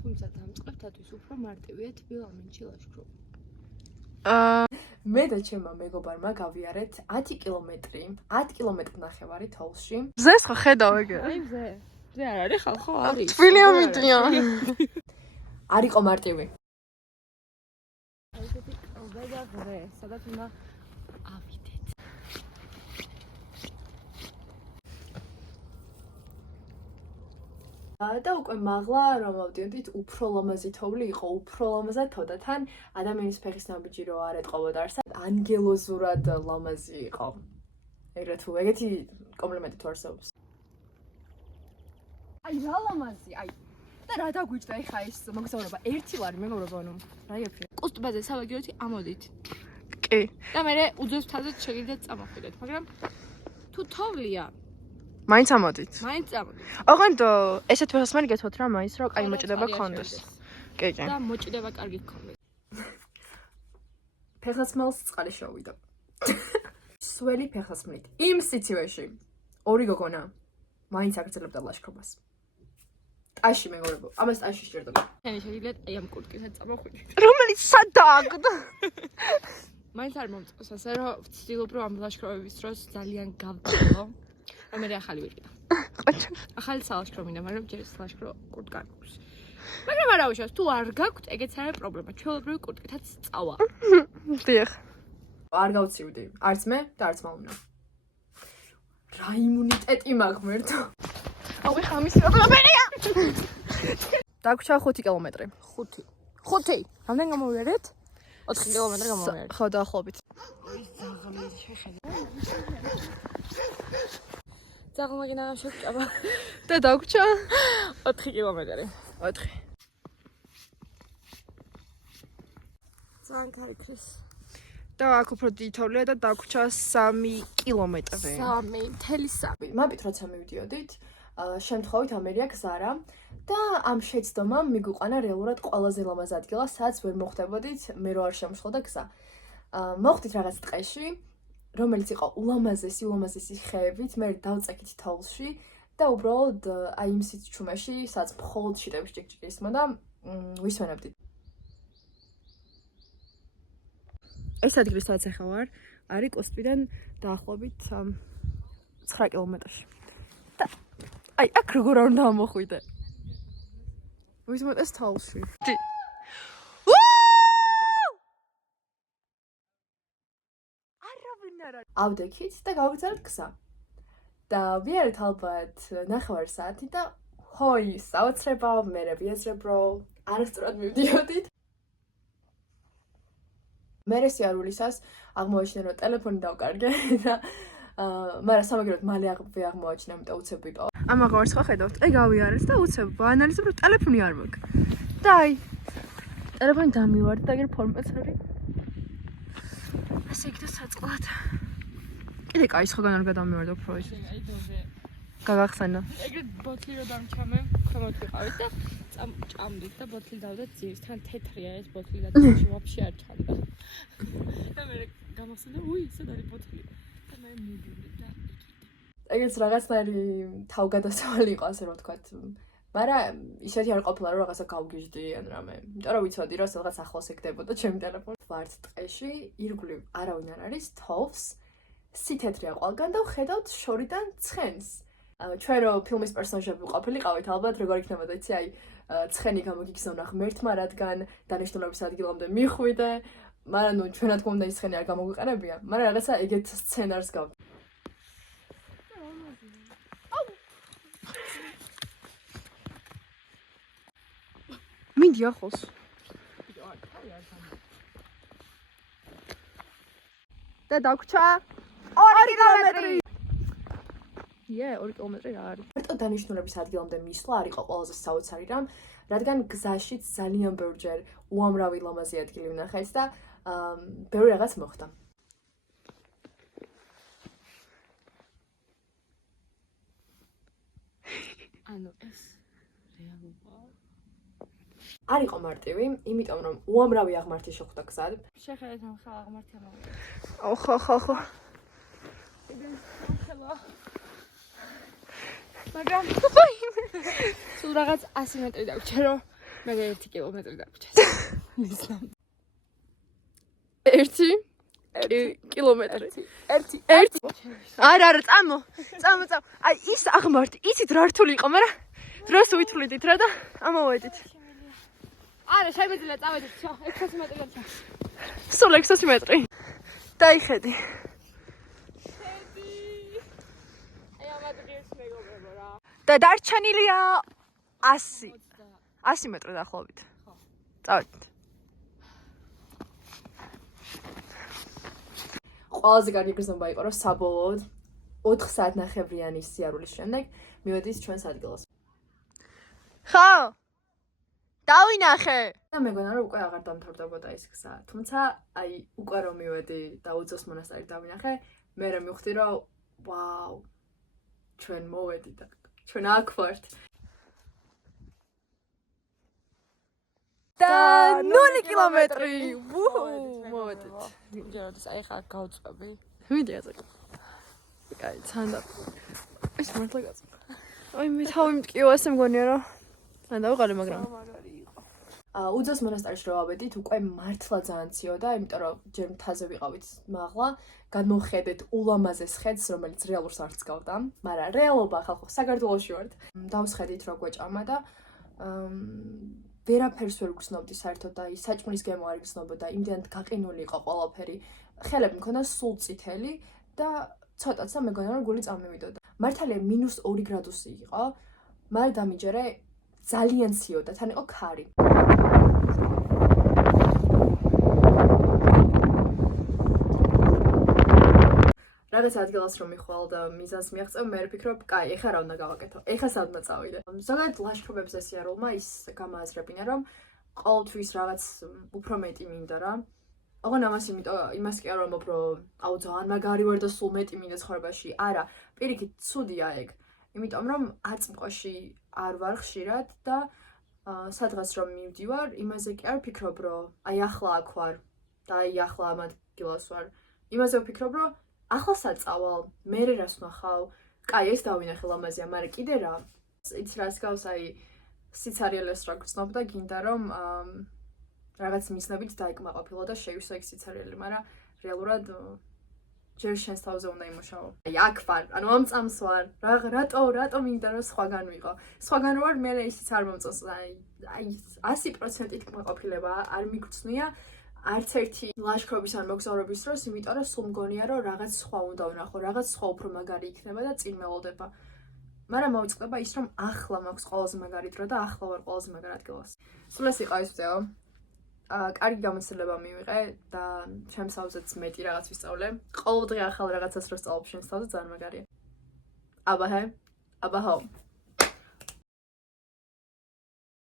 თუმცა დამწყებთათვის უფრო მარტივია თბილ-ამინდში ლაშქრობა. მე და ჩემმა მეგობარმა გავიარეთ 10 კილომეტრი, 10 კილომეტრი ნახევარი თოვლში. მზეს ხო ხედავ ეგ? აი მზე არ არის ხალხო არის. თბილ-ამინდია. არ იყო მარტივი. აი ესეთი ყლბე და ღრე, სადაც უნდა ავიდეთ. და უკვე მაღლა რომ ავდიოდით, უფრო ლამაზი თოვლი იყო, უფრო ლამაზად თოდა თან ადამიანის ფეხის ნაბიჯი რო არ ეტყობოდა არსად, ანგელოზურად ლამაზი იყო. ეგრე თუ ეგეთი კომპლიმენტი თუ არსებობს. აი რა ლამაზი, აი და რა დაგვიჭდა ეხა ეს მოგზაურობა? ერთი ლარი მეგობრებო, ანუ რა იაფია. კუსტუბაზე სავაგიოთი ამოდით. კი. და მე უძვეს თაზად შეგიძლიათ წამოხვიდეთ, მაგრამ თუ თოვლია, მაინც ამოდით. მაინც წამოდით. ოღონდ ესეთ ფეხსმენი გეთქვათ რა მაინც რომ კაი მოჭედება გქონდეს. კი, კი. და მოჭედება კარგი გქონდეს. ფეხსმელს წყალი შევიდა. სველი ფეხსმით. იმ სიცივეში ორი გოგონა მაინც აგრძელებდა ლაშქრობას. ტაში მეგობრებო, ამას ტაში სჭირდება. შენი შეგიძლიათ აი ამ კურტკისად წამოხვიდეთ. რომელიც სადაგდა. მაინც არ მომწონს ასე რომ ვცდილობ რომ ამ ლაშქრობების დროს ძალიან გავწელო. მე ახალი ვიყიდა. ახალი სალაშქრო მინდა, მაგრამ ჯერ ეს ლაშქრო კურტკა აქვს. მაგრამ არა უშავს, თუ არ გაქვთ, ეგეც არის პრობლემა. ჩვეულებრივი კურტკითაც წავა. დიახ. არ გავცივდი, არც მე და არც მამნა. რა იმუნიტეტი მაგმერთო. აუი ხამის პრობლემია. დაგვრჩა 5 კილომეტრი. 5. 5. რამდენ გამოვიარეთ? 4 კილომეტრი გამოვიარეთ. ხო, დაახლოებით. ზაღლმაგინა შეგვჭაბა. და დაგვრჩა 4 კილომეტრი. 4. ძალიან კარგი ქრის. და აქ უფრო დითოვლია და დაგვრჩა 3 კილომეტრი. 3.3. მაპით როცა მივდიოდით, შემთხვევით ამერია გზარა და ამ შეცდომამ მიგვიყვანა რეალურად ყველაზე ლამაზ ადგილას, სადაც ვერ მოხვდებოდით, მე რო არ შემშლოდა გზა. მოხვდით რაღაც ტყეში, რომელიც იყო ულამაზესი ხეებით, მე დავწექით თოვლში და უბრალოდ აი იმ სიჩუმეში, სადაც მხოლოდ შიტების ჭიკჭიკი ისმოდა, ვისვენებდით. ეს ადგილი სადაც ახლა ვარ, არის კოსტვიდან დაახლოებით 9 კილომეტრში. და აი აქ როგორ არ უნდა მოხვიდე? ვისმოდეს თოვლში. ავდექით და გავგზავნეთ გზა. და ვიარეთ ალბათ 9 საათი და ჰოი, საოცრება, მე ვიაზრებ რომ არასწორად მივდიოდით. მერე სიარულისას აღმოაჩინე რომ ტელეფონი დავკარგე და მაგრამ სამაგიეროდ მალე აღმოაჩინე, ამიტომ უცებ ვიპოვე. ამაღა ვარც ხო ხედავთ? ეგ ავიარეთ და უცებ ვაანალიზებ რომ ტელეფონი არ მაქვს. და აი ტელეფონი დამივარდი და ეგრე ფორმაც არის. ასე იქ და საწყლად. კიდე კაი სხვაგან არ გადამივარდა უფრო ის. აი დოზე. გაგახსენა. ეგრე ბოთლი რო დამჩამე, ხომოთ ვიყავით და ჭამდით და ბოთლი დავდეთ ძირს. თან თეთრია ეს ბოთლი და თეთრი ვაფშე არ ჩანდა. და მე გამახსენდა, უი, სად არის ბოთლი? და მე მივიდე და ეგეც რაღაცნაირი თავგადასავალი იყო, ასე რომ ვთქვათ. მაგრამ ისეთი არ ყოფილა რომ რაღაცა გავგიჟდი ან რამე. იმიტომ რომ ვიცოდი რომ რაღაც ახლოს ეგდებოდა ჩემი ტელეფონი. ვართ ტყეში, ირგვლივ არავინ არ არის, თოვს, სითეთრია ყველგან და ვხედავთ შორიდან ცხენს. ჩვენ რო ფილმის პერსონაჟები ვყოფილიყავით, ალბათ როგორ იქნებოდა, იცი, აი ცხენი გამოგიგზავნა ღმერთმა, რადგან დანიშნულების ადგილამდე მიხვიდე, მაგრამ ნუ ჩვენ რა თქმა უნდა ის ცხენი არ გამოგვიყენებია, მაგრამ რაღაცა ეგეთ სცენარს გავ. მინდი ახოს. და დაგვრჩა 2 კილომეტრი. 2 კილომეტრი რა არის? მარტო დანიშნულების ადგილამდე მისვლა არ იყო ყველაზე საოცარი რამ, რადგან გზაშიც ძალიან ბევრჯერ უამრავი ლამაზი ადგილი ვნახეთ და ბევრი რაღაც მოხდა. ანუ ეს რეალობა არ იყო მარტივი, იმიტომ რომ უამრავი აღმართი შეხვდა გზად. შეხედეთ ამ ხალ აღმართი ამოვიდა. ხო. მაგრამ სულ რაღაც 100 მეტრი დაგვჭერო. მე 1 კილომეტრი დაგვჭეს. 1 კილომეტრი. 1 არა, წამო. აი ის აღმართ. იცით რა რთული იყო, მაგრამ დროს ვითვლიდით რა და ამოვედით. არა, შემიძლია წავედით, 600 მეტრი გაჩა. სულ 600 მეტრი. დაიხედი. აი ამადრიებს მეგობრებო რა. და დარჩენილია 100 მეტრი დაახლოებით. წავედით. ყველაზე კარგი გრძნობა იყო, რომ საბოლოოდ 4 საათნახევრიანი სიარულის შემდეგ მივედით ჩვენს ადგილას. ხო? დავინახე. და მეგონა რომ უკვე აღარ დამთავრდებოდა ის გზა. თუმცა აი უკვე რომ მივედი და უძოს მონასტერი დავინახე, მე რა მივხვდი რომ ვაუ ჩვენ მოვედი და ჩვენ აქ ვართ. და 0 კილომეტრი. მოვედით. ჯეროდეს აი ხა გავწვევი. მიდი აზრი. კაი, ცანდა. ეს მართლა გაწვა. აი მე თავი მტკივა ესე მგონია რომ ან დავიყარე მაგრამ უძოს მონასტერში რო ავედით, უკვე მართლა ძალიან ციოდა, იმიტომ რომ ჯერ მთაზე ვიყავით მაღლა, გადმოვხედეთ ულამაზეს ხედს, რომელიც რეალურს არ გსგავდა, მაგრამ რეალობა ხალხო საქართველოში ვართ. დავსხედით რო გვეჭამა და ვერაფერს ვერ გრძნობდი საერთოდ და ის საჭმლის გემო არ გრძნობოდა, იმდენად გაყინული იყო ყველაფერი. ხელები მქონდა სულ წითელი და ცოტაც და მეგონა რომ გული წამივიდოდა. მართალია -2 გრადუსი იყო, მაგრამ დამიჯერე ძალიან ციოდა, თან იყო ქარი. რაღაც ადგილას რომ მიხვალ და მიზანს მიაღწევ, მე ვფიქრობ, კაი, ეხლა რა უნდა გავაკეთო? ეხლა სადმა წავიდე? ზოგადად ლაშქრობებზე სიარულმა ის გამააზრებინა, რომ ყოველთვის რაღაც უფრო მეტი მინდა რა. ოღონ იმას კი არ ვამბობ, რომ აუ ძალიან მაგარი ვარ და სულ მეტი მინდა ცხოვრებაში. არა, პირიქით, ცუდია ეგ. იმიტომ რომ აწმყოში არ ვარ ხშირად და სადღაც რომ მივდივარ, იმაზე კი არ ვფიქრობ, რომ აი ახლა აქ ვარ და აი ახლა ამ ადგილას ვარ. იმაზე ვფიქრობ, რომ ახლა საწავალ, მე რას ვნახავ, კაი, ეს დავინახე ლამაზია, მაგრამ კიდე რა. იცი რას გავს, აი სიცარიელეს რა გრძნობ და გინდა რომ რაღაც მიზნებით დაიკმაყოფილო და შევისვა ეგ სიცარიელი, მაგრამ რეალურად ჯერ შენს თავზე უნდა იმუშაო. აი აქ ვარ, ანუ ამ წამს ვარ. რატო მინდა რომ სხვაგან ვიყო. სხვაგან ვარ, მე ისიც არ მომწონს. აი 100%-ით კმაყოფილება არ მიგწნია. არც ერთი ლაშქრობის ან მოგზაურობის დროს, იმიტომ რომ სულ მგონია რომ რაღაც სხვა უნდა ვნახო, რაღაც სხვა უფრო მაგარი იქნება და წინ ველოდება. მაგრამ მოვიწყდება ის რომ ახლა მაქვს ყველაზე მაგარი დრო და ახლა ვარ ყველაზე მაგარ ადგილას. სულ ეს იყო ეს ვიდეო. კარგი გამოცდილება მივიღე და ჩემს თავზეც მეტი რაღაც ვისწავლე. ყოველდღე ახალ რაღაცას რო სწავლობ შენს თავზე ძალიან მაგარია. აბა ჰო.